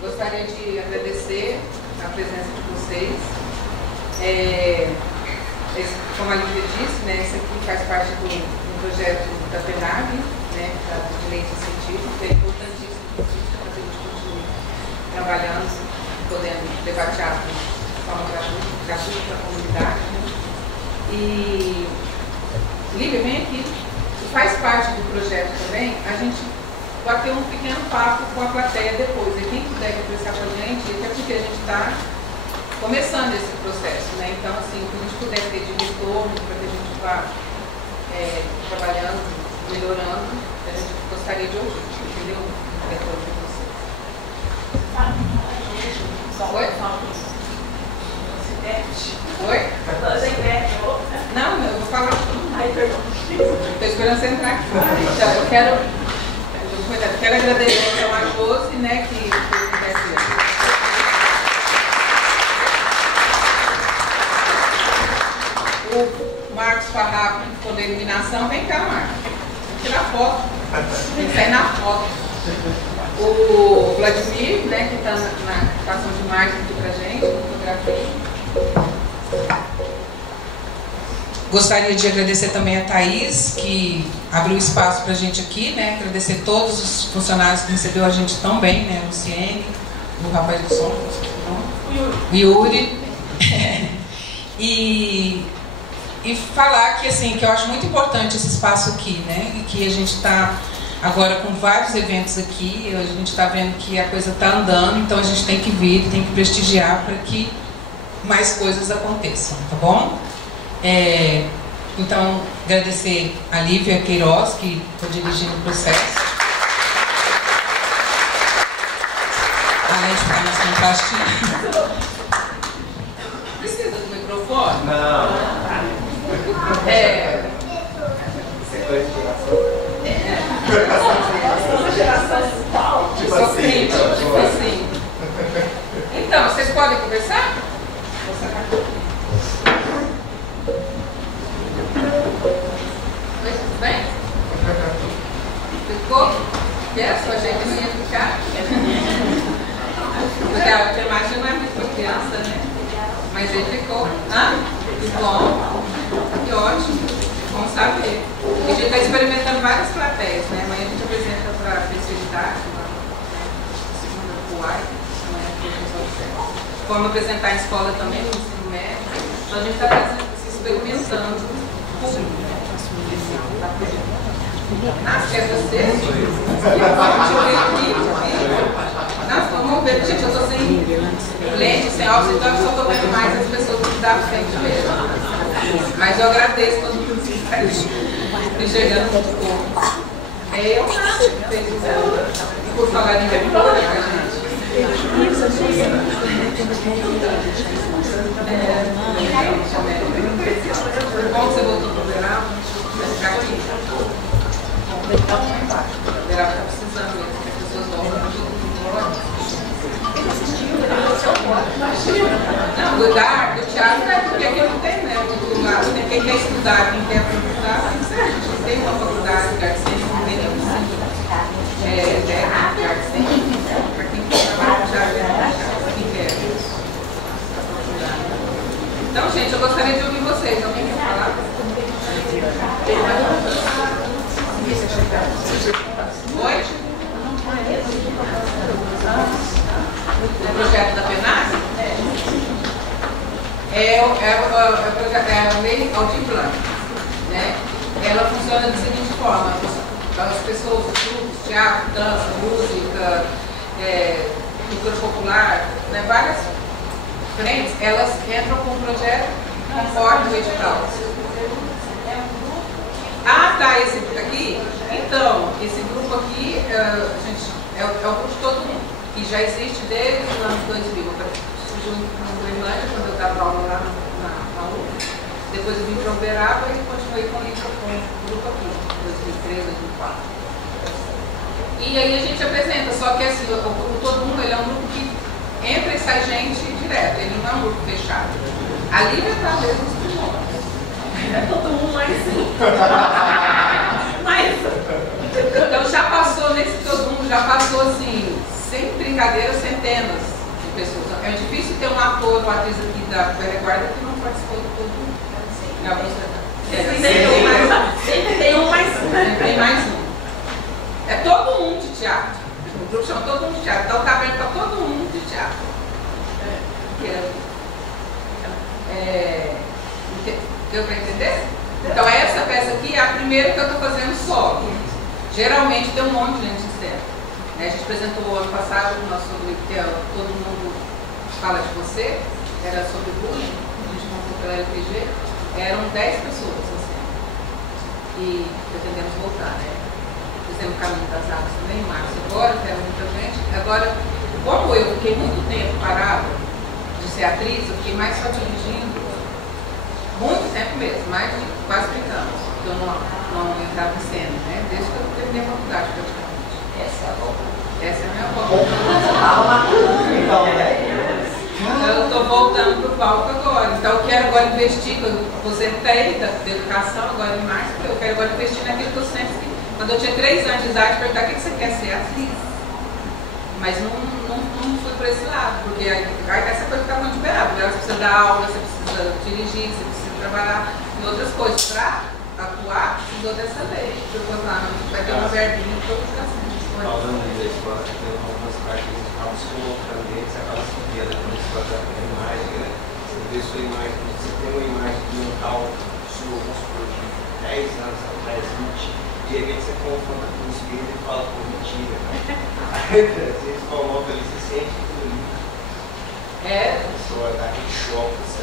Gostaria de agradecer a presença de vocês. Como a Lívia disse, né, esse aqui faz parte do projeto da PENAG, né, da Direito Científico, que é importantíssimo para que a gente continue trabalhando, podendo levar teatro de forma gratuita para a comunidade. Né? E Lívia, vem aqui, faz parte do projeto também, a gente bater um pequeno papo com a plateia depois, e quem puder conversar com a gente, até porque a gente está começando esse processo, né? Então, assim, o que a gente puder ter de retorno, para que a gente vá trabalhando, melhorando, a gente gostaria de ouvir, entendeu? O retorno de vocês. Oi? Oi? Não, eu vou falar tudo. Estou esperando você entrar aqui. Então, eu quero agradecer ao Marcose, né, que o Marcos Farrapo, que ficou da iluminação. Vem cá, Marcos. Vamos tirar foto. Tem que sair na foto. O Vladimir, né, que está na estação de marketing aqui pra gente, fotografia. Gostaria de agradecer também a Thaís, que abriu espaço para a gente aqui, né? Agradecer todos os funcionários que recebeu a gente tão bem, né? O Luciene, o rapaz do som, o Yuri. E falar que, assim, que eu acho muito importante esse espaço aqui, né? E que a gente está agora com vários eventos aqui, a gente está vendo que a coisa está andando, então a gente tem que vir, tem que prestigiar para que mais coisas aconteçam, tá bom? Então, agradecer a Lívia Queiroz, que está dirigindo o processo. Além de estar na sonoplastia. Precisa do microfone? Não. Tipo assim. Então, vocês podem conversar? Tudo bem? Ficou? Yes, eu achei que não ia ficar. Porque a imagem não é muito para criança, né? Mas ele ficou. Que bom. Que ótimo. Bom saber. A gente está experimentando várias plateias, né? Amanhã a gente apresenta para a especialidade, segunda PUAI, amanhã a gente vamos apresentar em escola também, no ensino médio. Então a gente está se experimentando. Quer você? Vamos ver, gente, eu estou sem lente, sem óculos, então eu só estou vendo mais as pessoas que da frente mesmo. Mas eu agradeço todo mundo que está enxergando muito pouco. Eu acho que fez por falar em cultura, gente. Bom que você voltou para o verão, vai ficar aqui. O verão está precisando, que as pessoas voltam para tudo. Não, do teatro é porque aqui não tem, né? Quem quer estudar, quem quer estudar, tem que ser. A gente tem uma faculdade de arte cênica, não tem nenhum técnico de arte cênica, para quem quer trabalhar com teatro, para quem quer. Então, gente, eu gostaria de ouvir vocês. Alguém quer falar? Oi? O projeto da PENAG é a lei Aldir Blanc, né? Ela funciona da seguinte forma: as pessoas, os grupos, teatro, dança, música, cultura popular, né, várias frentes, elas entram com o projeto conforme o edital. Tá, esse aqui? Então, esse grupo aqui, gente, é o grupo de todo mundo, que já existe desde o ano 2000. Surgiu no Grêmio, quando eu dava aula lá na UF. Depois eu vim para Uberaba e continuei com o grupo aqui, 2003, 2004. E aí a gente apresenta, só que assim, o todo mundo, ele é um grupo que entra e sai gente direto, ele não é um grupo fechado. A Lívia está mesmo estudando. É todo mundo mais sim. Então já passou nesse todo mundo, já passou assim, sem brincadeira, sem centenas de pessoas. É difícil ter um ator ou atriz aqui da velha guarda que não participou de todo mundo. Sempre tem um mais um. Sempre tem mais um. É todo mundo de teatro. O grupo chama todo mundo de teatro. Então tá aberto para todo mundo de teatro. Deu para entender? Então essa peça aqui é a primeira que eu estou fazendo solo. Geralmente tem um monte de gente em cena. A gente apresentou ano passado uma sobre que todo mundo fala de você, era sobre bullying, a gente montou pela LPG, eram 10 pessoas em cena. E pretendemos voltar, né? Fizemos o Caminho das Águas também, em março agora, tem muita gente. Agora, como eu fiquei muito tempo parada de ser atriz, eu fiquei mais só dirigindo, muito tempo mesmo, mais de quase 30 anos, que eu não entrava em cena, né? Desde que eu terminei a faculdade, praticamente. Essa é a volta. Essa é a minha volta. Eu estou voltando para o palco agora. Então eu quero agora investir, eu aposentei da educação agora em março, eu quero agora investir naquilo que eu sempre fiz. Quando eu tinha 3 anos de idade, perguntar o que você quer ser atriz. Mas não fui para esse lado, porque essa coisa está muito liberada. Você precisa dar aula, você precisa dirigir, você precisa trabalhar em outras coisas. Para atuar, precisou dessa lei. Depois lá, vai ter uma verbinha para os casinhos. Falando da escola, tem algumas partes que acabam se colocando dentro, você acaba se vendo quando você faz a imagem, né? Você vê sua imagem, você tem uma imagem mental sua, vamos supor, de 10 anos atrás, 20, de repente você confronta com o espírito e fala, pô, mentira, cara. Aí você coloca ali, você sente tudo ali. A pessoa dá aquele choque, as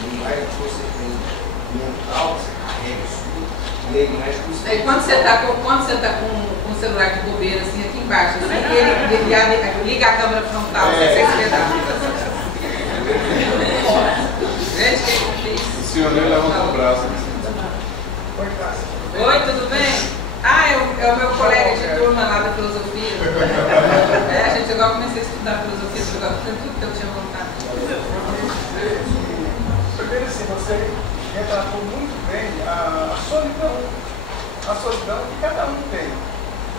imagens que você tem mental, você carrega isso tudo, e a imagem do espírito. Quando você está com o celular de bobeira, assim, aqui embaixo, assim, ele liga a câmera frontal, você O senhor nem levanta o braço. Oi, tudo bem? É o meu colega de turma lá da filosofia. Gente, agora comecei a estudar filosofia, agora tudo que eu tinha vontade. Primeiro, assim, você retratou muito bem a solidão que cada um tem.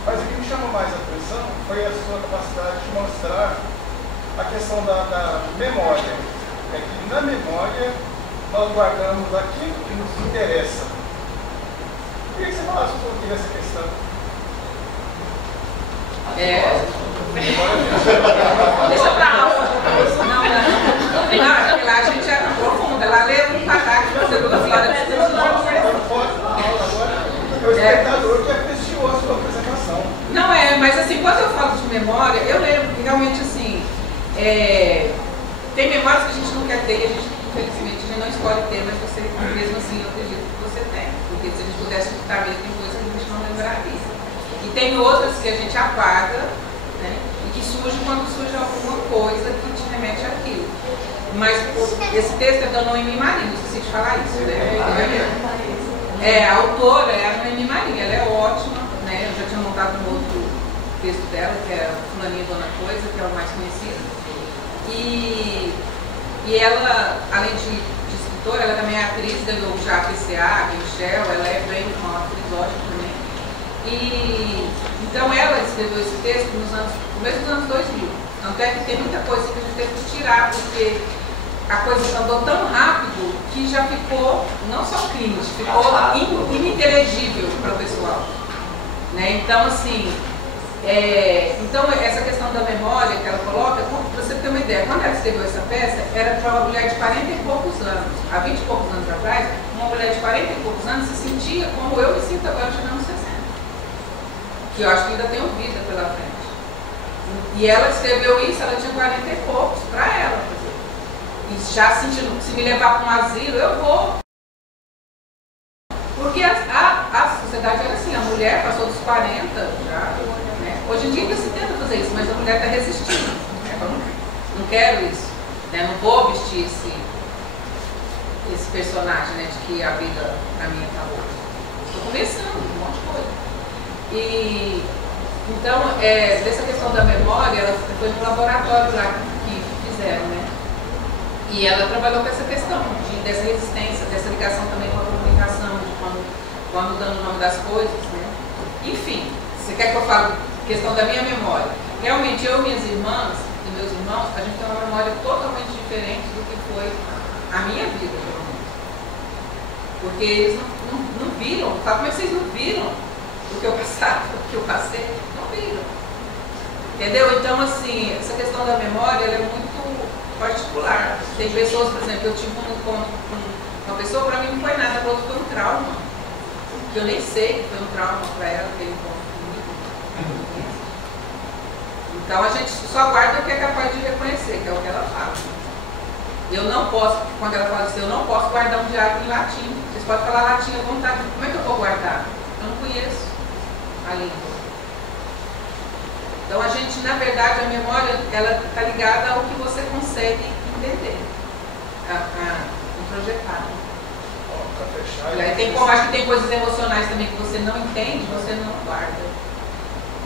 Mas o que me chamou mais a atenção foi a sua capacidade de mostrar a questão da memória. É que na memória nós guardamos aquilo que nos interessa. Eu queria que você falasse um pouquinho dessa questão. Deixa pra aula. Não, lá a gente é profunda. Ela lê um parágrafo da segunda fora de o espectador que apreciou a sua apresentação. Não mas assim, quando eu falo de memória, eu lembro que realmente assim, tem memórias que a gente não quer ter e a gente, infelizmente, a gente não escolhe ter, mas você, mesmo assim, eu acredito que você tem. Porque se a gente pudesse escutar mesmo, tem coisas que a gente não lembraria. E tem outras que a gente apaga, né? E que surge quando surge alguma coisa que te remete àquilo. Mas esse texto é da Noemi Marinho, não esqueci de falar isso, né? A autora é a Noemi Marinho, ela é ótima, né? Eu já tinha montado um outro texto dela, que é Fulaninha Dona Coisa, que é o mais conhecido. E ela, além de escritora, ela também é atriz, ganhou já a PCA, a Michel, ela é bem uma atriz ótima também. E então ela escreveu esse texto no começo dos anos 2000. Tanto é que tem muita coisa que a gente teve que tirar, porque a coisa andou tão rápido que já ficou, não só cringe, ficou ininteligível para o pessoal. Né? Então, assim, então essa questão da memória que ela coloca, para você ter uma ideia, quando ela escreveu essa peça, era para uma mulher de 40 e poucos anos. Há 20 e poucos anos atrás, uma mulher de 40 e poucos anos se sentia como eu me sinto agora, chegando aos 60. Que eu acho que ainda tenho vida pela frente. E ela escreveu isso, ela tinha 40 e poucos, para ela fazer. E já sentindo, se me levar para um asilo, eu vou. Porque a sociedade era assim, a mulher passou dos 40 já, né? Hoje em dia ainda se tenta fazer isso, mas a mulher está resistindo. Né? Não quero isso, né? Não vou vestir esse personagem, né? De que a vida para mim acabou. Estou começando, um monte de coisa. E então, dessa questão da memória, ela foi no laboratório lá que fizeram, né? E ela trabalhou com essa questão dessa resistência, dessa ligação também com a comunicação, de quando dando o nome das coisas, né? Enfim, você quer que eu fale questão da minha memória? Realmente, eu e minhas irmãs, a dos meus irmãos, a gente tem uma memória totalmente diferente do que foi a minha vida, pelo menos. Porque eles não viram, fala, como é que vocês não viram o que eu passava, o que eu passei? Não viram. Entendeu? Então, assim, essa questão da memória, ela é muito particular. Tem pessoas, por exemplo, eu tive um encontro com uma pessoa, para mim não foi nada, para outra foi um trauma. Que eu nem sei que foi um trauma para ela, aquele encontro comigo. Então, a gente só guarda o que é capaz de reconhecer, que é o que ela fala. Eu não posso, quando ela fala assim, eu não posso guardar um diário em latim. Vocês podem falar latim à vontade. Como é que eu vou guardar? Eu não conheço a língua. Então, a gente, na verdade, a memória, ela está ligada ao que você consegue entender, projetar. Acho que tem coisas emocionais também que você não entende, você não guarda.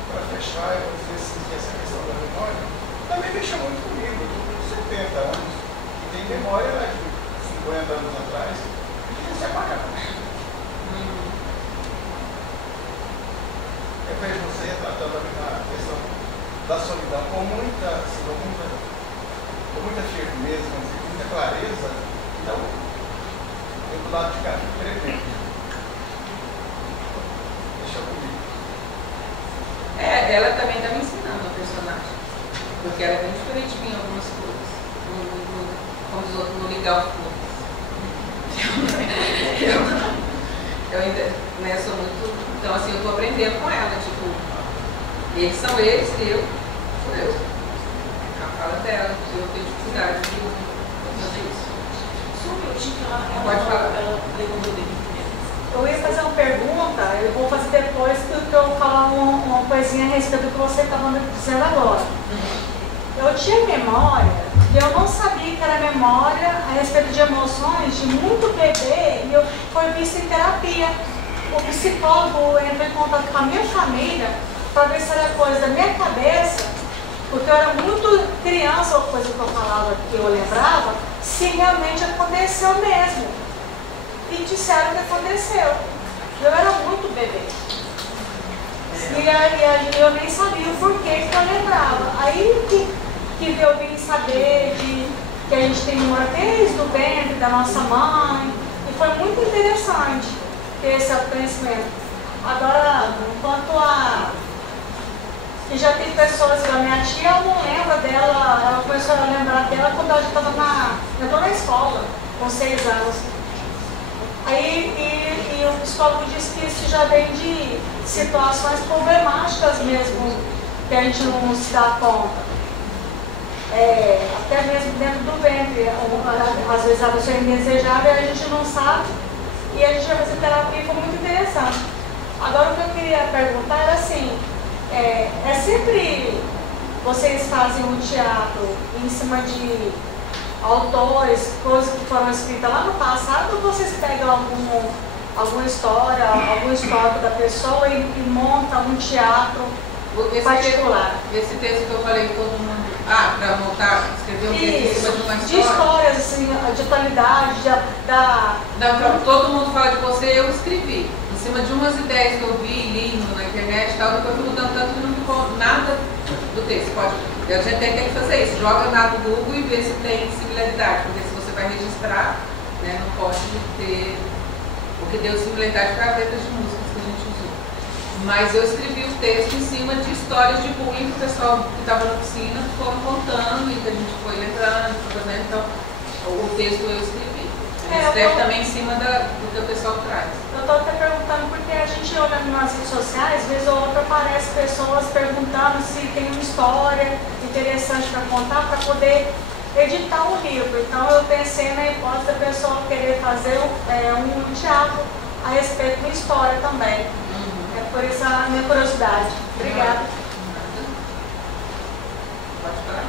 Para fechar, eu vou dizer assim, que essa questão da memória também mexe muito comigo. Eu estou com 70 anos e tem memória de 50 anos atrás que não se apaga. Eu vejo você tratando a questão da solidão com muita firmeza, com muita clareza. Então, eu do lado de cá, tremendo. Deixa comigo. Ela também está me ensinando a personagem, porque ela é bem diferente de mim em algumas coisas. Como diz o outro, no ligar o fogo. Eu ainda, né, sou muito. Então, assim, eu estou aprendendo com ela, tipo, eles são eles, eu sou eu. A fala dela, que eu tenho dificuldade de fazer isso. Só um minutinho que ela Pode falar. Eu ia fazer uma pergunta, eu vou fazer depois que eu falar uma coisinha a respeito do que você estava dizendo agora. Eu tinha memória, e eu não sabia que era memória a respeito de emoções de muito bebê, e eu fui vista em terapia. O psicólogo entrou em contato com a minha família para ver se era coisa da minha cabeça, porque eu era muito criança, ou coisa que eu falava que eu lembrava, se realmente aconteceu mesmo. E disseram que aconteceu. Eu era muito bebê. E aí eu nem sabia o porquê que eu lembrava. Aí que eu vim saber que a gente tem memória desde o ventre da nossa mãe. E foi muito interessante ter esse conhecimento. Agora, quanto a... E já tem pessoas, a minha tia, eu não lembro dela, ela começou a lembrar dela quando ela entrou na escola, com 6 anos. Aí, e o psicólogo disse que isso já vem de situações problemáticas mesmo, que a gente não se dá conta. Até mesmo dentro do ventre, às vezes a pessoa é indesejável e a gente não sabe, e a gente vai fazer terapia e foi muito interessante. Agora o que eu queria perguntar era assim, sempre vocês fazem um teatro em cima de autores, coisas que foram escritas lá no passado, ou vocês pegam alguma história, algum histórico da pessoa e montam um teatro particular? Esse texto que eu falei, todo mundo... para montar, escrever um texto em cima de uma história? De histórias, assim, de atualidade, todo mundo fala de você, eu escrevi. Em cima de umas ideias que eu vi, li na internet e tal, depois eu fui mudando tanto que não ficou nada do texto. A gente tem que fazer isso, joga lá no Google e vê se tem similaridade, porque se você vai registrar, né, não pode ter o que deu similaridade para as letras de músicas que a gente usou. Mas eu escrevi o texto em cima de histórias de bullying que o pessoal que estava na oficina foram contando e que a gente foi lembrando, fazendo, então o texto eu escrevi. Escreve também em cima do que o pessoal traz. Eu estou até perguntando porque a gente olha nas redes sociais, às vezes ou outra aparece pessoas perguntando se tem uma história interessante para contar para poder editar um livro. Então eu pensei na hipótese da pessoa querer fazer um teatro a respeito da história também. É por isso a minha curiosidade. Obrigada. Pode falar.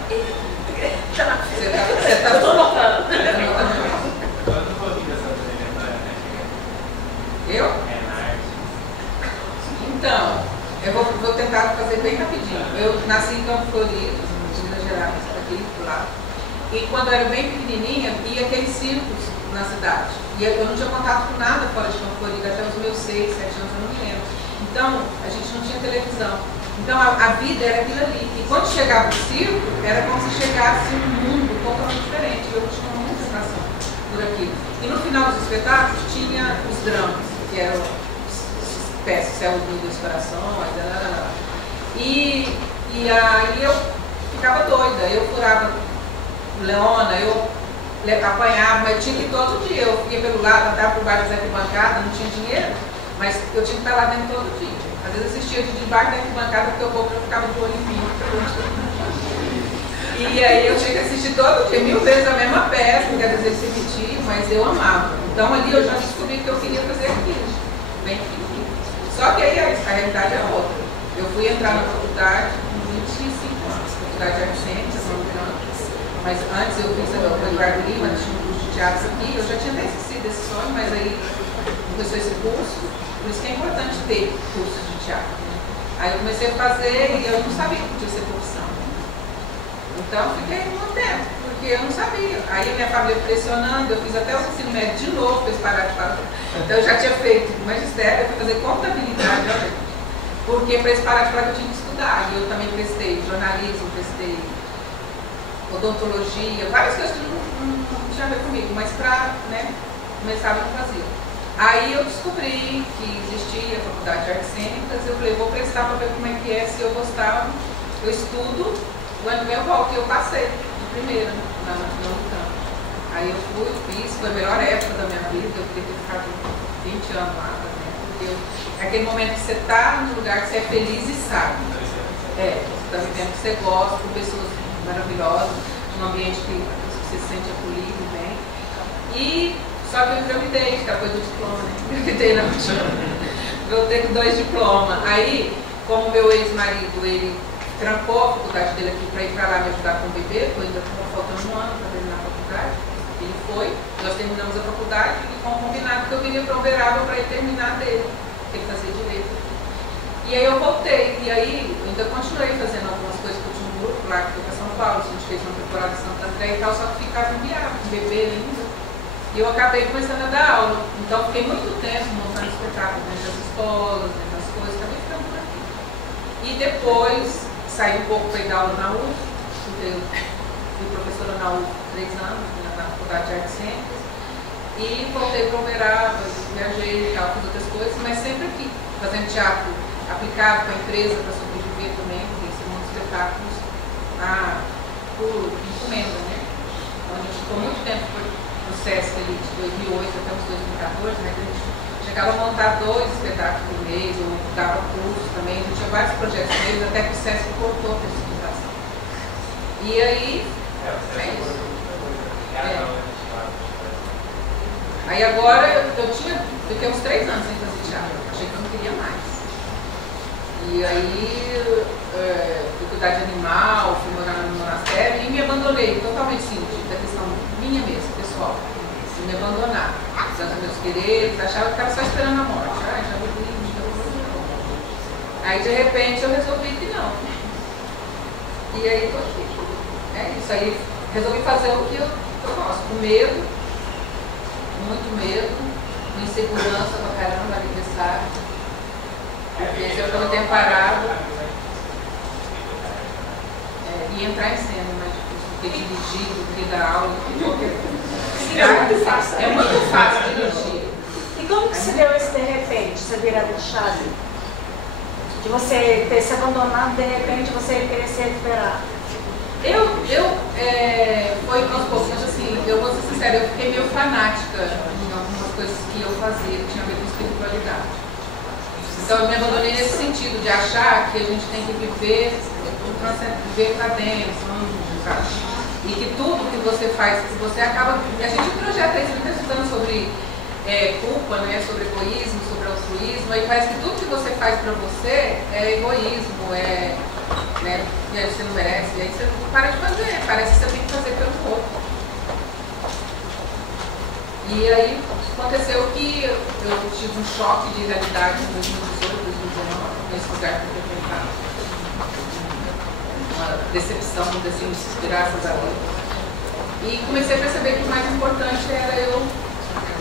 Você está notando. Eu? Então, eu vou tentar fazer bem rapidinho. Eu nasci em Campo Florido, Minas Gerais, aqui do lado. E quando eu era bem pequenininha, ia aqueles circos na cidade. E eu não tinha contato com nada fora de Campo Florido, até os meus 6, 7 anos, eu não me lembro. Então, a gente não tinha televisão. Então, a vida era aquilo ali. E quando chegava o circo, era como se chegasse um mundo totalmente diferente. Eu tinha muita sensação por aquilo. E no final dos espetáculos, tinha os dramas, que eram os peças, Céu dos Corações, e aí eu ficava doida. Eu furava Leona, eu apanhava, mas tinha que ir todo dia. Eu ia pelo lado, andava por baixo da arquibancada, não tinha dinheiro, mas eu tinha que estar lá dentro todo dia. Às vezes eu assistia de debaixo da arquibancada porque o povo não ficava de olho em mim. E aí eu tinha que assistir todo dia, 1000 vezes a mesma peça, porque às vezes eles se repetiam, mas eu amava. Então ali eu já descobri que eu queria fazer aquilo. Bem pequenininho. Só que aí a realidade é outra. Eu fui entrar na faculdade com 25 anos, faculdade de artes cênicas, não me engano. Mas antes eu fiz o Eduardo Lima, tinha um curso de teatro aqui, eu já tinha até esquecido esse sonho, mas aí começou esse curso, por isso que é importante ter cursos de teatro. Né? Aí eu comecei a fazer e eu não sabia que podia ser profissão. Então fiquei um tempo, porque eu não sabia. Aí minha família pressionando, eu fiz até o ensino médio de novo para eles pararem de falar. Então eu já tinha feito magistério, eu fui fazer contabilidade, olha, porque para eles pararem de falar que eu tinha que estudar. E eu também prestei jornalismo, prestei odontologia, várias coisas que não tinha a ver comigo, mas para, né, começar eu não fazia. Aí eu descobri que existia a faculdade de artes cênicas, eu falei, vou prestar para ver como é que é, se eu gostava, eu estudo, o ano que vem eu volto, e eu passei de primeira na Unicamp. Aí eu fui, fiz, foi a melhor época da minha vida, eu queria ter ficado 20 anos lá também, porque é aquele momento que você está no lugar que você é feliz e sabe. Você está vivendo que você gosta, com pessoas maravilhosas, num ambiente que você se sente acolhido bem. E só que eu engravidei, que é a coisa do diploma, né? Engravidei na última. Voltei com 2 diplomas. Aí, como meu ex-marido, ele trancou a faculdade dele aqui para ir para lá me ajudar com o bebê, eu ainda estava faltando um ano para terminar a faculdade. Ele foi, nós terminamos a faculdade e ficamos combinado que eu viria para Uberaba para ele terminar dele, tem que fazer direito. E aí eu voltei, e aí eu ainda continuei fazendo algumas coisas que eu tinha um grupo lá, que foi para São Paulo, a gente fez uma temporada de Santo André e tal, só que ficava inviável, com bebê ainda. E eu acabei começando a dar aula, então fiquei muito tempo montando espetáculo dentro das escolas, dentro das coisas, acabei ficando por aqui. E depois saí um pouco para ir dar aula na UF, eu fui professora na UF 3 anos, na Faculdade de Artes Cênicas, e voltei para Uberaba, viajei e tal, fiz outras coisas, mas sempre aqui, fazendo teatro aplicado para a empresa, para sobreviver também, porque esse mundo de espetáculos por encomenda, né? Então a gente ficou muito tempo no SESC ali, de 2008 até uns 2014, né? A gente chegava a montar 2 espetáculos por mês, ou dava cursos também, a gente tinha vários projetos deles, até que o SESC cortou a pesquisação. E aí, é isso. Aí agora eu fiquei uns 3 anos sem fazer teatro, achei que eu não queria mais. E aí fui cuidar de animal, fui morar no monastério e me abandonei totalmente, sim, da questão minha mesmo, pessoal. Me abandonar, tanto meus queridos, achava que estava só esperando a morte. Já ouvi, Aí de repente eu resolvi que não. E aí tô aqui. É isso, aí resolvi fazer o que eu gosto, com medo, muito medo, com insegurança pra caramba, aniversário. Porque eu não tenho parado e entrar em cena, mais difícil do que dirigir, do que dar aula, do que qualquer coisa. É muito fácil dirigir. E como que se deu esse de repente, essa virada de chave? De você ter se abandonado, de repente você querer se recuperar? Foi aos poucos, mas assim, eu vou ser sincera, eu fiquei meio fanática em algumas coisas que eu fazia, que tinha a ver com espiritualidade. Então eu me abandonei nesse sentido, de achar que a gente tem que viver para dentro, e que tudo que você faz, que você acaba. A gente projeta isso, a gente está estudando sobre culpa, né, sobre egoísmo, sobre altruísmo, e parece que tudo que você faz para você é egoísmo, né, e aí você não merece, e aí você não para de fazer, parece que você tem que fazer pelo outro. E aí aconteceu que eu tive um choque de realidade em 2018, 2019, nesse lugar que eu frequentava. Uma decepção, graças a Deus. E comecei a perceber que o mais importante era eu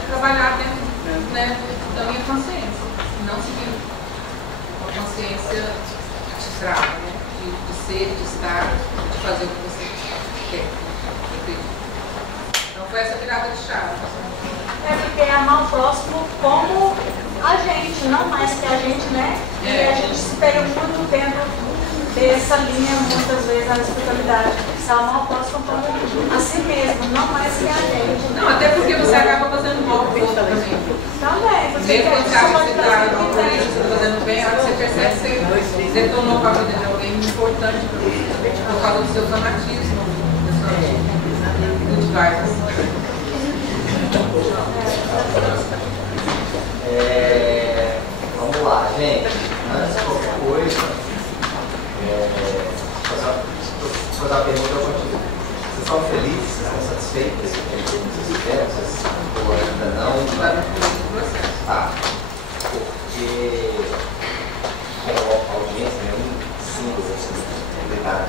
trabalhar dentro, né, da minha consciência, não seguir consciência te trava, né? De ser, de estar, de fazer o que você quer. Então foi essa virada de chave. É porque é amar o próximo como a gente, não mais que a gente, né? E a gente se pega muito dentro dessa linha, muitas vezes, a espiritualidade. Se amar o próximo como a si mesmo, não mais que a gente. Não, até porque você acaba fazendo mal pro outro também. Também, você Mesmo quer quando você acha que você está fazendo bem, a hora que você percebe que você detonou com a vida de alguém importante para você, por causa do seu fanatismo, da sua good vibes. Vamos lá, gente. Antes de qualquer coisa, fazer uma pergunta ao continuo. Vocês estão felizes? Vocês estão satisfeitos? Vocês esperam? Ou ainda não? Tá. Porque a audiência é um símbolo complicado.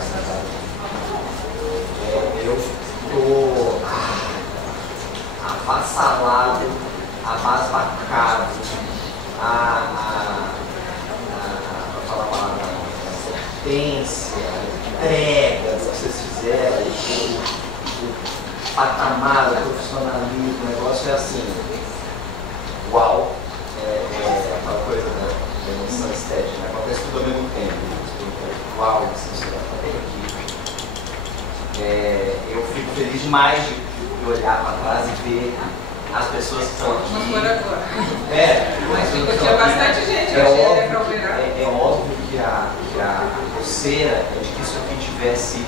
Eu estou avassalado, abasbacado, para falar a palavra, a potência, a entrega que vocês fizeram, o patamar, o profissionalismo, o negócio é assim, uau, aquela coisa da emoção estética, né? Acontece tudo ao mesmo tempo, uau, você está bem aqui. Eu fico feliz demais de olhar para trás e ver as pessoas que estão aqui. Mas por agora. Mas tinha bastante gente, é óbvio que a coceira é de que isso aqui tivesse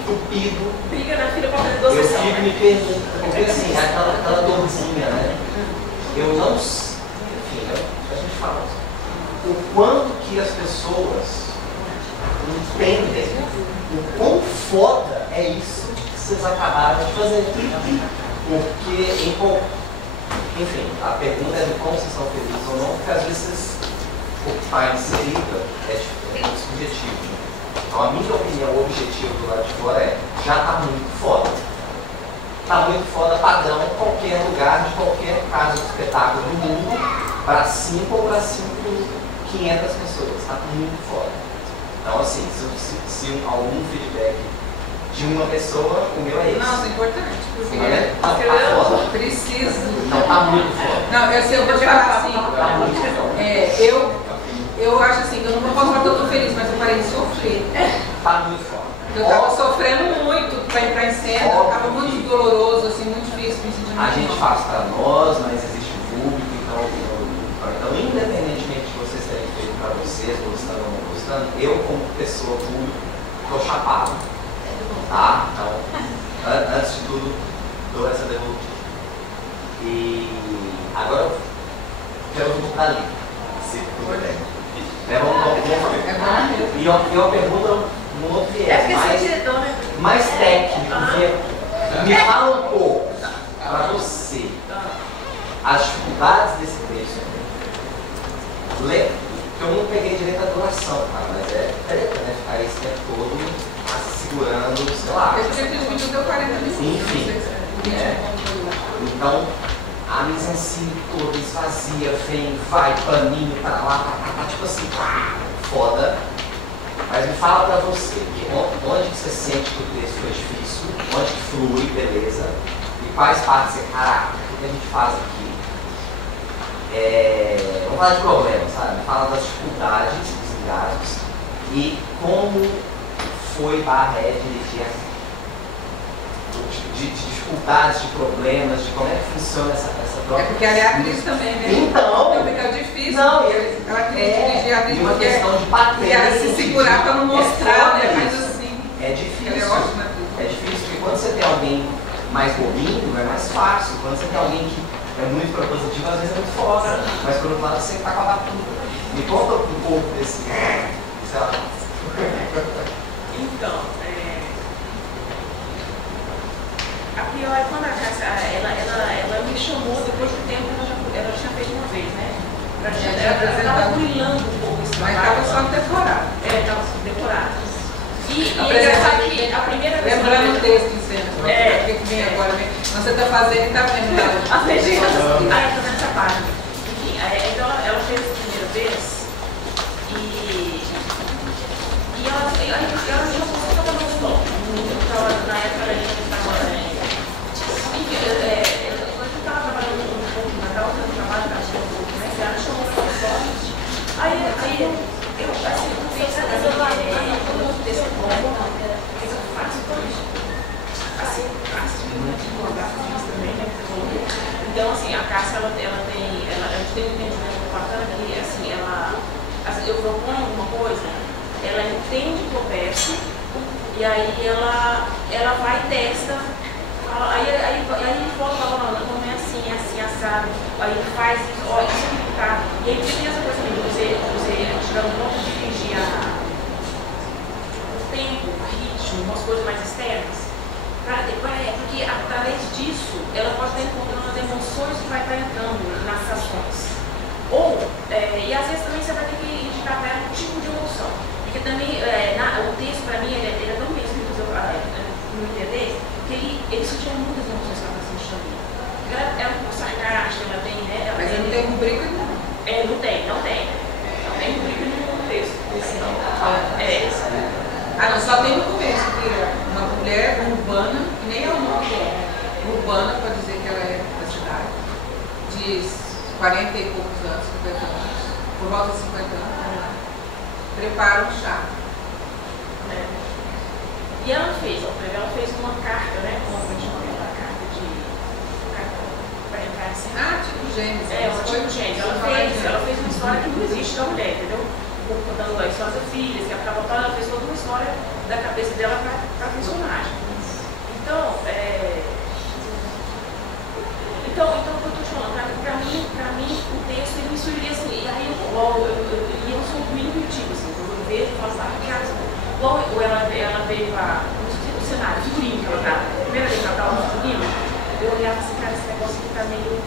entupido. Briga na fila para fazer doce. Eu fico me perguntando, porque assim, aquela dorzinha, né? Eu não. Enfim, a gente fala o quanto que as pessoas entendem o quão foda é isso que vocês acabaram de fazer. Porque, enfim, a pergunta é de como vocês são felizes ou não, porque às vezes ocupar inserida é subjetivo. Então, a minha opinião, o objetivo do lado de fora é: já está muito foda. Está muito foda padrão em qualquer lugar, de qualquer casa de espetáculo do mundo, para 5 ou para 500 pessoas. Está muito foda. Então, assim, se algum feedback de uma pessoa, o meu é esse. Nossa, é importante. Porque tá foda. Preciso. Não, tá muito foda. Não, eu vou te falar assim. Eu acho assim, que eu não posso falar que eu tô feliz, mas eu parei de sofrer. Tá muito foda. Eu tava sofrendo muito para entrar em cena, tava muito doloroso, assim, muito difícil, me sentindo A gente faz para nós, mas existe o público, então independentemente de vocês terem feito para vocês, gostando ou não gostando, eu como pessoa pública, tô chapado. Tá? Então, antes de tudo, dou essa devolutiva. E agora eu quero voltar ali, se tudo bem. E uma pergunta no outro viés, mais técnico, me fala um pouco para você as dificuldades desse texto. Eu não peguei direito à doação, cara, mas é treta, né? Ficar esse tempo todo segurando, sei lá. Eu já fiz o vídeo, deu 40 minutos. Enfim, então a mise-en-scène toda esvazia, vem, vai, paninho, tá lá, tipo assim, foda. Mas me fala pra você, onde que você sente que o texto foi difícil, onde que flui, beleza, e quais partes você, caraca, o que a gente faz aqui? Vamos falar de problemas, sabe? Me fala das dificuldades, dos engasgos, e como foi dirigir de dificuldades, de problemas, de como é que funciona essa troca. É porque ela é atriz também, né? Então fica difícil. Não, ela queria dirigir a atriz uma porque questão de patente, ela se segurar para não mostrar, né? Mas isso. assim, É difícil. ela é ótima atriz. É difícil, porque quando você tem alguém mais bobinho, é mais fácil. Quando você tem alguém que é muito propositivo, às vezes é muito foda. Mas por outro lado, você está com a batuta. Me conta um pouco desse, sei lá. Então, a pior é quando a Cássia, ela me chamou, depois do tempo ela já tinha feito uma vez, né? Ela estava brilhando um pouco esse Mas trabalho. estava só decorado. Estava decorado. E engraçado que a primeira vez... Lembrando o texto em cena. O que vem agora, né? Você está fazendo e está vendo. As legendas. Aí eu estou vendo essa página. Enfim, então ela fez a primeira vez e ela já começou a trabalhar no escola. Na época da gente estava. Eu estava trabalhando um pouco na Natal, eu trabalho na escola, né? Ela chamou para a escola. Aí eu assim, pensando desse como, o que eu faço hoje? Assim, também, né? Então, assim, a Cássia, a gente tem um entendimento bacana que, assim, eu proponho alguma coisa, ela entende o que eu peço, e aí ela vai e testa, aí volta e fala, não é assim, assado, aí faz isso, ó, isso aqui tá. E aí tem essa coisa também, você chegar no ponto de dirigir o tempo, o ritmo, umas coisas mais externas. Porque através disso ela pode estar encontrando as emoções que vai estar entrando nas ações. E às vezes também você vai ter que indicar para ela um tipo de emoção. Porque também o texto para mim ele é tão bem escrito no entender que ele sutil muitas emoções que ela está sentindo. Ela é um pouco sarcástica, ela tem, né? Mas não tem rubrica não. Não tem. Não tem rubrica nenhum texto. Não, só tem no começo, que uma mulher urbana, que nem é o nome dela, urbana, para dizer que ela é da cidade, de 40 e poucos anos, 50 anos, por volta de 50 anos, prepara um chá. E ela fez uma carta, né? Uma carta para entrar assim. Tipo Gênesis. Tipo Gênesis. Ela fez uma história que não existe da mulher, entendeu? Contando a história da filha, que ela fez toda uma história da cabeça dela para a personagem. Então, o que eu estou te falando, para mim o texto ele me surgiria assim, e aí eu sou muito intuitivo, assim, eu vejo e falo assim, ou ela veio no cenário, figurino que ela tá, primeira vez que ela estava no figurino, eu olhava assim, cara, esse negócio aqui tá meio,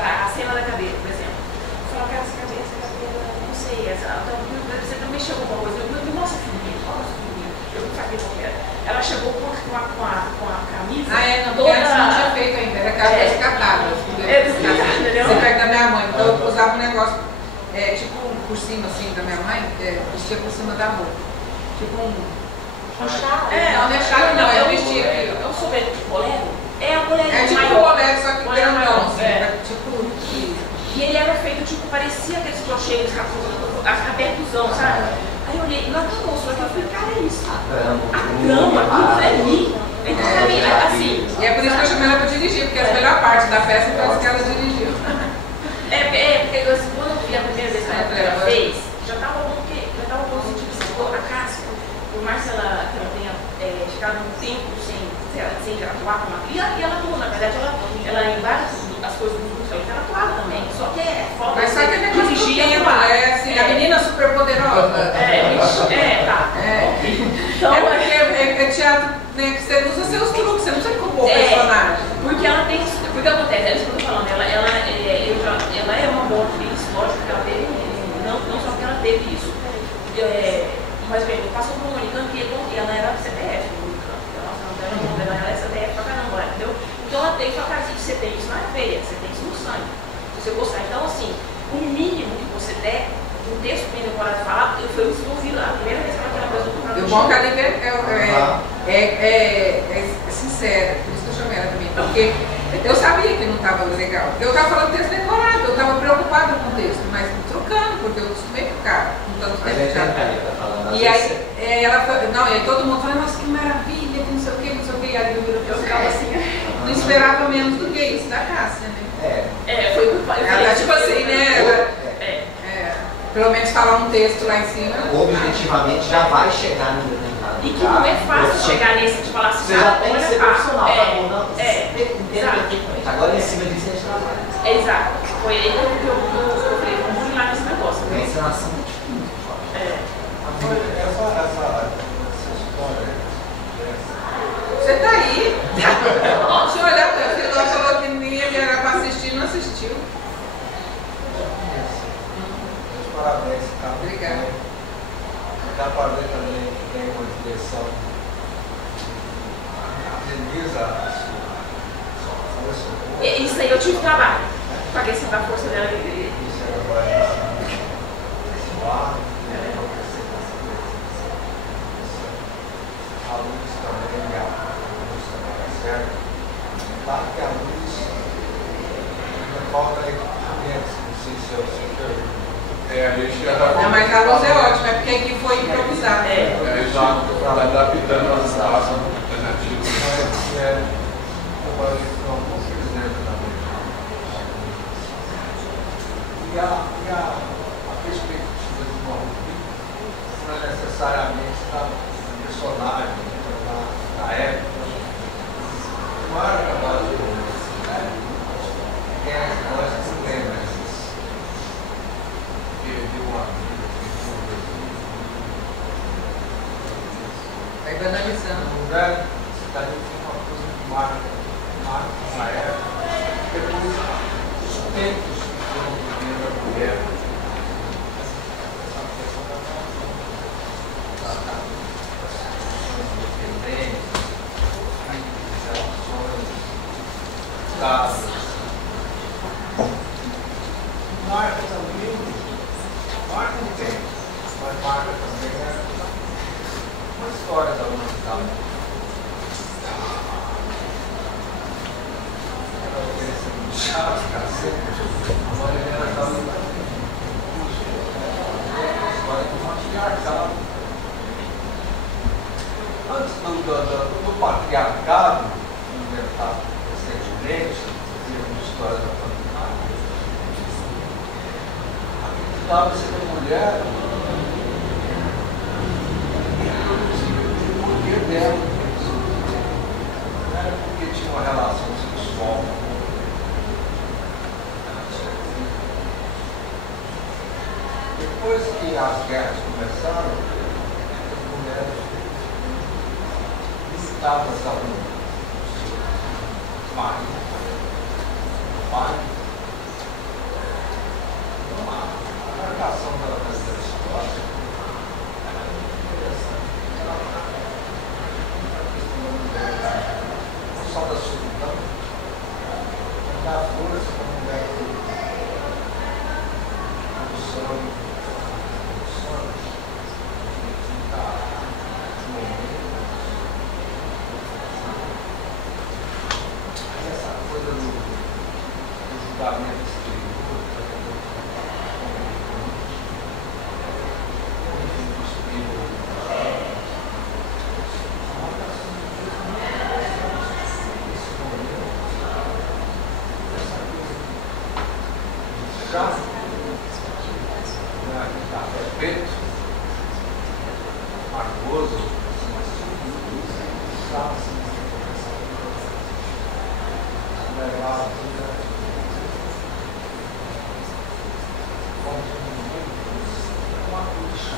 a cena da cadeira, por exemplo, eu falava, cara, essa cadeira, não sei, você também chegou com alguma coisa, eu mostro o figurino, olha o figurino, eu não sabia qual era. Ela chegou com a camisa. Não, porque antes não tinha feito ainda, era aquela coisa descartável. Você pega da minha mãe, então eu usava um negócio, tipo por cima assim da minha mãe, vestia por cima da roupa. Tipo um chá? Não é chá, não, eu vestia aqui. É um sobrete de bolero? É um bolero tipo maior. Um bolero, só que grandão, assim, tipo. E ele era feito, tipo, parecia aqueles crochês abertosão, sabe? Aí eu olhei, lá no moço, eu falei, cara, é isso. A trama, aquilo é mim. Então, pra mim, assim. E é por isso que eu chamei ela pra dirigir, porque a melhor parte da festa foi que ela dirigiu. Porque quando eu vi a primeira vez que ela fez, já tava bom sentido assim, a Cássia, por mais que ela tenha ficado um tempo sem atuar como atriz, e ela atuou, na verdade, ela em várias as coisas do grupo, ela atuava também, só que falta mas sabe que é dirigir assim, a menina super poderosa. Tá. Então, porque é teatro, né, que você usa seus truques, você não precisa compor o personagem. Porque ela tem, porque acontece, é isso que eu tô falando, ela é uma boa atriz, lógico que ela teve, não só que ela teve isso. Mas bem, passou por um Unicamp e ela era CDF no Unicamp. Ela era CDF pra caramba, entendeu? Então ela tem só cara de você tem isso na veia, você tem isso no sangue. Se você gostar. Então, assim, o mínimo que você der, um texto bem decorado de falar, foi isso que eu ouvi a primeira vez que ela fez o programa. O bom que ela é sincera, por isso que eu chamei ela também. Porque eu sabia que não estava legal. Eu estava falando texto decorado, eu estava preocupada com o texto, mas trocando, porque eu costumei ficar com tanto tempo de teatro. E aí ela foi, e aí todo mundo falou, nossa, que maravilha, que não sei o que, e aí eu ficava assim, não esperava menos do que isso da Cássia, né? Ela tipo assim, né? Pelo menos falar um texto lá em cima. Objetivamente já vai chegar no resultado. E que não é fácil chegar nesse de falar assim, você já tem que ser profissional, exatamente. Agora em cima disso a gente trabalha. Exato. Foi aí que eu falei, vamos ir lá nesse negócio. A encenação é muito forte. Essa história. Você tá aí? Deixa eu olhar pra você, ela falou que ninguém ia pra assistir, não assistiu. Parabéns, tá? Obrigada. Dá para ver também que tem uma direção. A Denise, isso aí eu tive trabalho. Com a questão da força dela. a lousa é ótima, é porque aqui foi improvisado. Aí já está adaptando as espaços alternativos. E a perspectiva de uma rubrica não é necessariamente da personagem da época. Não era capaz de quem é que nós não lembra esses que viu uma vida Vai banalizando. no lugar, você está dizendo uma coisa que marca uma época, depois os tempos da mulher. Marca também, marca o tempo, mas marca também uma história da humanidade. Ela oferecendo chás, cacete, a mulher estava história do matriarcado. Antes do patriarcado, inventado recentemente, em história da humanidade, acreditava-se que a mulher reproduzia o poder dela. Não era porque tinha uma relação sexual. Depois que as guerras começaram, as mulheres limitadas ao marido, pai, a marcação da história era muito interessante. Não só da solidão, mas da força da mulher do sonho. Essa coisa do julgamento exterior, já respeito, margoso, levar uma puxa.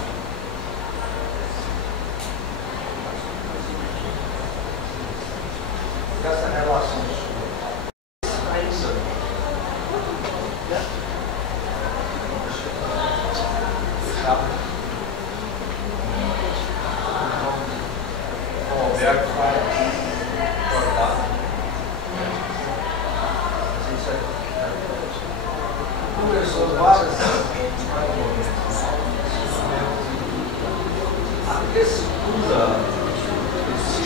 Essa relação sua, isso o Alberto vai cortar. Conversou várias a textura desse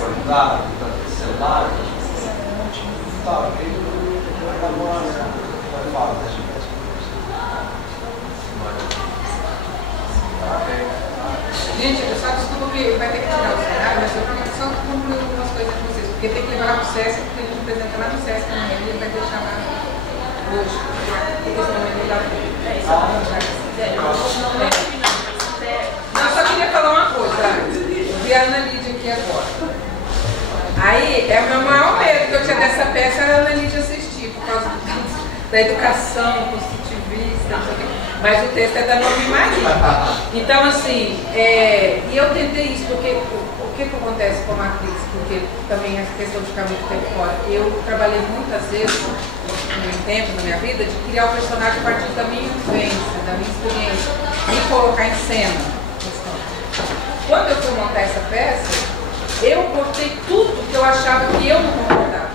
bordado da tecelagem está meio vai fazer. Gente, só desculpa que vai ter que tirar o cenário, mas eu queria só concluir algumas coisas com vocês, porque tem que levar lá pro SESC, porque a gente apresenta lá no SESC também, ele vai deixar lá hoje, porque senão ele dá Não, só queria falar uma coisa, eu vi a Ana Lídia aqui agora. Aí, é o meu maior medo que eu tinha dessa peça era a Ana Lídia assistir, por causa da educação positivista, não sei o quê. Mas o texto é da Noemi Maria. Então, assim, e eu tentei isso, porque o que acontece com a atriz? Porque também essa questão de ficar muito tempo fora. Eu trabalhei muitas vezes, no tempo na minha vida, de criar o personagem a partir da minha vivência, da minha experiência, e colocar em cena. Quando eu fui montar essa peça, eu cortei tudo que eu achava que eu não concordava.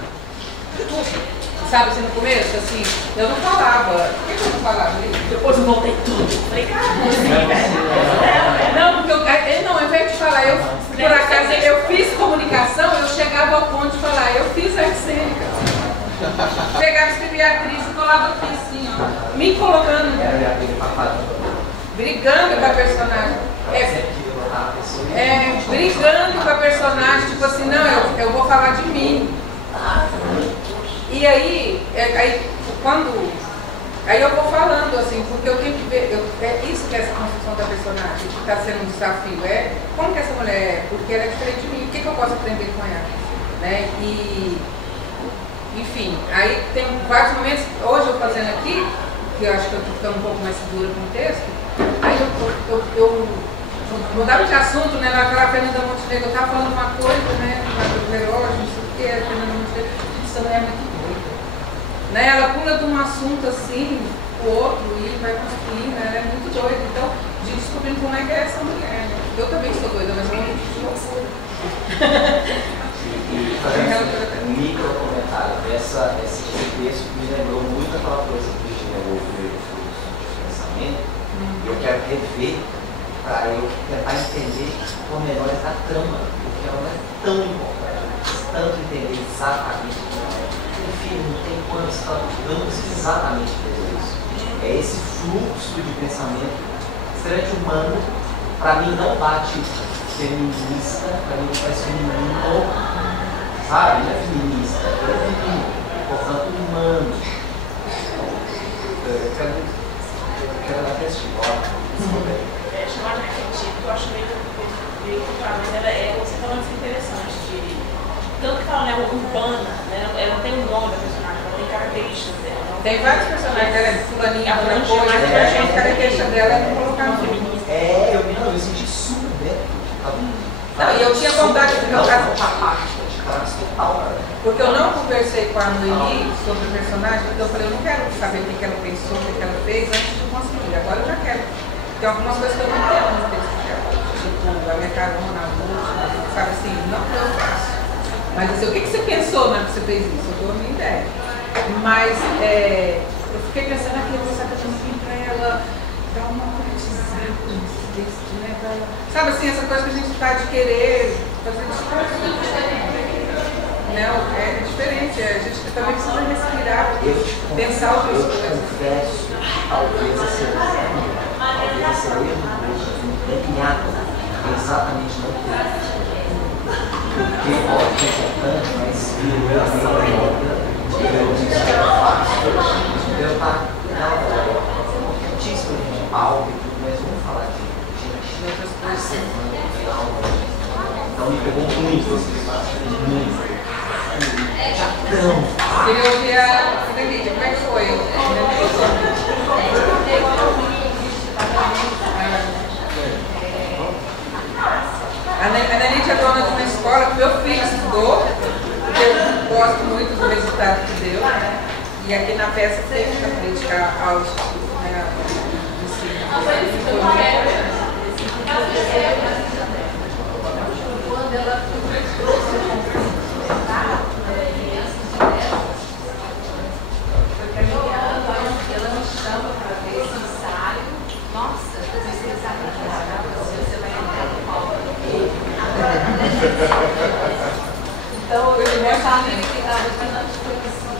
Tudo. Sabe, assim, no começo, assim, eu não falava. Por que eu não falava? Depois eu voltei tudo. Falei, cara, não, porque ao invés de falar, por acaso, eu fiz comunicação, eu chegava ao ponto de falar, eu fiz arte cênica. Pegava, escrevia atriz e colava aqui assim, ó, me colocando. brigando com a personagem. Brigando com a personagem, tipo assim, não, eu vou falar de mim. E aí eu vou falando assim, porque eu tenho que ver, é isso que é essa construção da personagem, que está sendo um desafio, como que essa mulher é, porque ela é diferente de mim, o que eu posso aprender com ela, né? E, enfim, aí tem vários momentos, hoje eu fazendo aqui, que eu acho que eu estou ficando um pouco mais segura com o texto, aí eu mudava de assunto, né? Naquela Fernanda Montenegro, eu estava falando uma coisa, né? Do relógio, não sei o que, a Fernanda Montenegro, isso não é muito doida. Né? Ela pula de um assunto assim, o outro, e vai construindo, ela é muito doida. Então, de descobrindo como é que é essa mulher. Né? Eu também sou doida, mas eu não sou. Um micro comentário esse texto me lembrou muito aquela coisa que Virginia Woolf veio do fluxo de pensamento, e eu quero rever para eu tentar entender pormenores da trama, porque ela não é tão importante, tanto entender exatamente o que é. O filme não tem quantos vamos exatamente entender isso. É esse fluxo de pensamento extremamente humano, para mim não bate feminista, para mim parece feminino, sabe? Não é feminista, é feminino, portanto humano. Eu quero dar esse chamada refletir, que eu acho meio cultural, mas você falando isso interessante, tanto que ela é urbana, né? Ela tem um nome da personagem, ela tem características dela. Tem vários personagens, ela é fulaninha, outra coisa, mas a característica dela é não colocar no feminista. Eu senti super bem. Não, e eu tinha vontade de colocar porque eu não conversei com a Noemi sobre o personagem, porque eu falei, eu não quero saber o que ela pensou, o que ela fez antes de construir. Agora eu já quero. Tem algumas coisas que eu não quero no texto dela. Tipo, a minha carona, a música, sabe assim, não que eu faço. Mas assim, o que você pensou na hora que você fez isso? Eu dou a minha ideia. Mas eu fiquei pensando aqui, eu vou saber também para ela dar uma politizada nesse texto, né? Sabe assim, essa coisa que a gente está de querer fazer discurso. Não, é diferente, a gente também precisa respirar, pensar outras coisas. Eu confesso, talvez esse erro empenhado exatamente no texto. Porque pode ser importante, mas eu estou quentíssimo de palco e tudo, mas vamos falar de outras coisas. Então me pegou muito. Queria ouvir a Lídia, como é que foi? A Lídia é dona de uma escola que meu filho estudou, porque eu gosto muito do resultado que deu, né? E aqui na peça tem que criticar aos quando ela trouxe o resultado, porque a ela me chama para ver esse ensaio. Nossa, esse ensaio você vai entrar no palco. Então, eu já sabia que a Fernanda foi assim,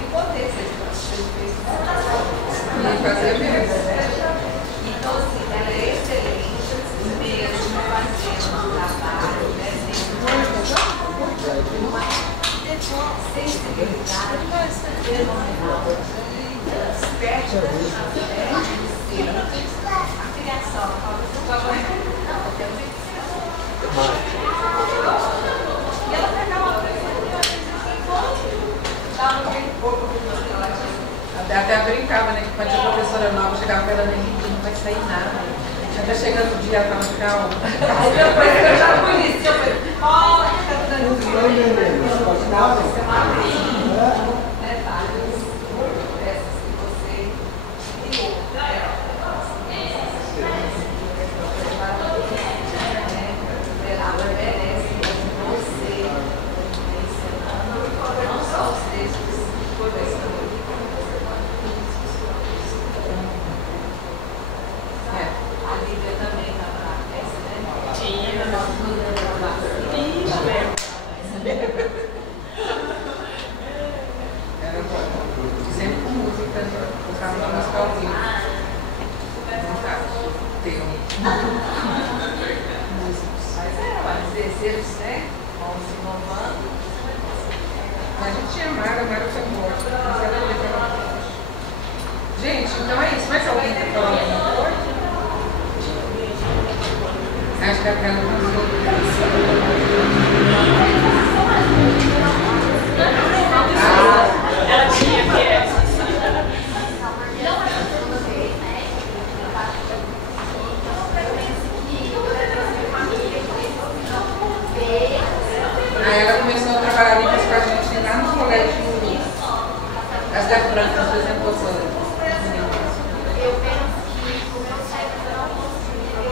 e contei essa história. E fazer mesmo. Então, assim, ela é excelente mesmo fazendo trabalho, né? Tem uma sensibilidade fenomenal, esperta, a criação, e ela pegava uma até brincava, né? Que quando tinha professora nova, chegava pra ela, não vai sair nada. Já tá chegando o dia, ela tava calma. Aí depois que eu já conheci, eu falei, olha, tá dando você uma detalhes, essas que você criou. Ela merece você ensinando não só os textos, mas a Lívia também estava na peça, né? Tinha. Mas desejos, né? Vão se inovando. A gente tinha Mara foi morta. Gente, então é isso. Mais alguém quer falar alguma coisa? Acho que a Carla ela tinha que Aí ela começou a trabalhar ali com a gente lá no colégio das Brancas, por exemplo, Eu penso que o meu cérebro não consegue.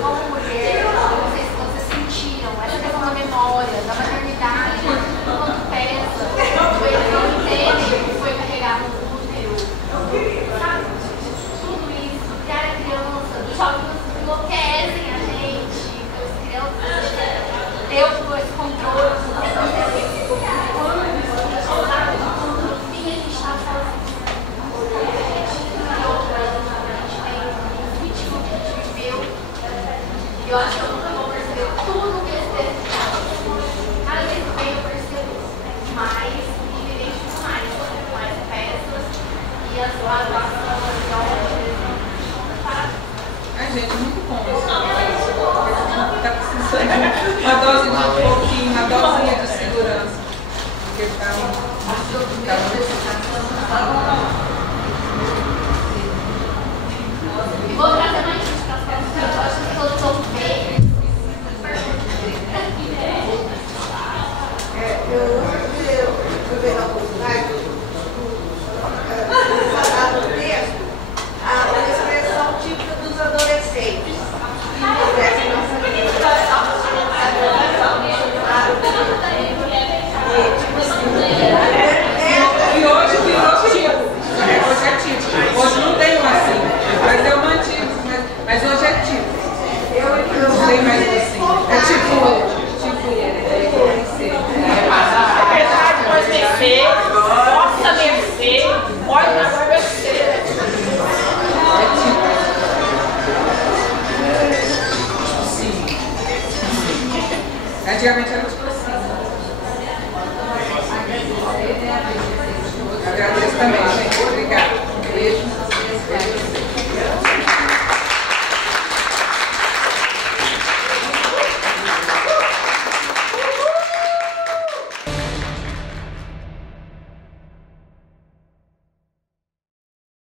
Como mulher, não sei se vocês sentiram essa questão da memória, da maternidade, quanto pesa, eles não entendem o que foi carregado no útero, sabe? Tudo isso, criar a criança, os jovens enlouquecem a gente, as crianças, Deus por esse controle, no fim a gente está sozinho. E eu acho que eu nunca vou perceber tudo que esse texto faz. Cada vez que vem eu percebo mais e me identifico mais peças e as atuações, as ordens. Ai, gente, muito bom isso. Tá precisando uma dose de um pouquinho, uma dosinha de segurança. Porque tá E vou trazer mais gente para as peças, porque eu acho que todos vão ver. Eu fui na oportunidade do texto, a expressão típica dos adolescentes. E hoje virou tipo. Hoje é tipo. Hoje não tem um assim. Mas eu mantive. Mas hoje é tipo. Não tem mais assim. É tipo. apesar de nós vencer, possa vencer, pode não vencer. Antigamente era tipo assim. Agradeço também, gente. Obrigada. Beijo.